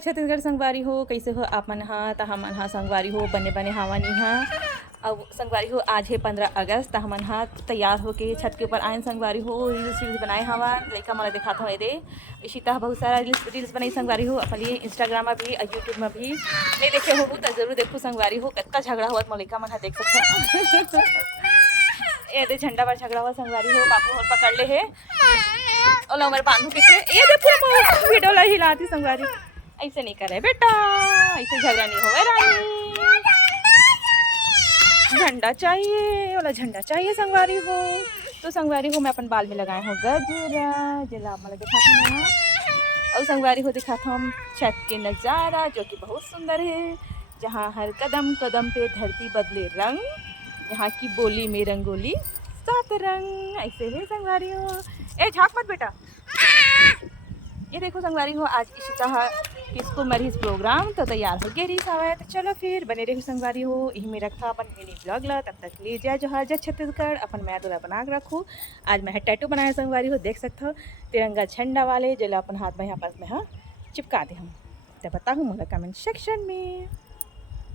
छत्तीसगढ़ संगवारी हो कैसे हो आप मन हा त हमन हा संगवारी हो बने बने हवा नी हा। अब संगवारी हो आज है 15 अगस्त त हमन हा तैयार होके छत के ऊपर आए संगवारी हो रील्स बनाए हवा लइका मला दिखात हो दे इशिता बहुत सारा रील्स बनाई संगवारी हो अपन लिए इंस्टाग्राम में भी और यूट्यूब में भी नहीं देखे हो तो जरूर देखो संगवारी हो कितना झगड़ा हुआ मोर लइका मन हा देख सकता ये दे झंडा पर झगड़ा हुआ संगवारी हो पापू और पकड़ ले है और उमर बांधू के ये दे पूरा वीडियो ला हिलाती संगवारी ऐसे नहीं करे बेटा ऐसे झगड़ा नहीं होगा रानी झंडा चाहिए वाला झंडा चाहिए संगवारी हो तो संगवारी हो मैं अपन बाल में लगाए हो गजरा जिला मतलब दिखाता हूँ और संगवारी हो दिखाता हूँ छत के नज़ारा जो कि बहुत सुंदर है जहाँ हर कदम कदम पे धरती बदले रंग यहाँ की बोली में रंगोली 7 रंग ऐसे है संगवारी हो ए झाँक मत बेटा ये देखो संगवारी हो आज इशिता कि स्कूल में रही प्रोग्राम तो तैयार हो गए रही सावा तो चलो फिर बने रही संगवारी हो यही में रखा अपन मिनी ब्लॉग ला तब तक ले जाए जो जय छत्तीसगढ़ अपन मैं दूल्हा बना के रखूँ आज मैं टैटू बनाया संगवारी हो देख सकते हो तिरंगा झंडा वाले जो अपन हाथ में यहाँ पास में हाँ चिपका दे हम तो बताऊँ मुझे कमेंट सेक्शन में।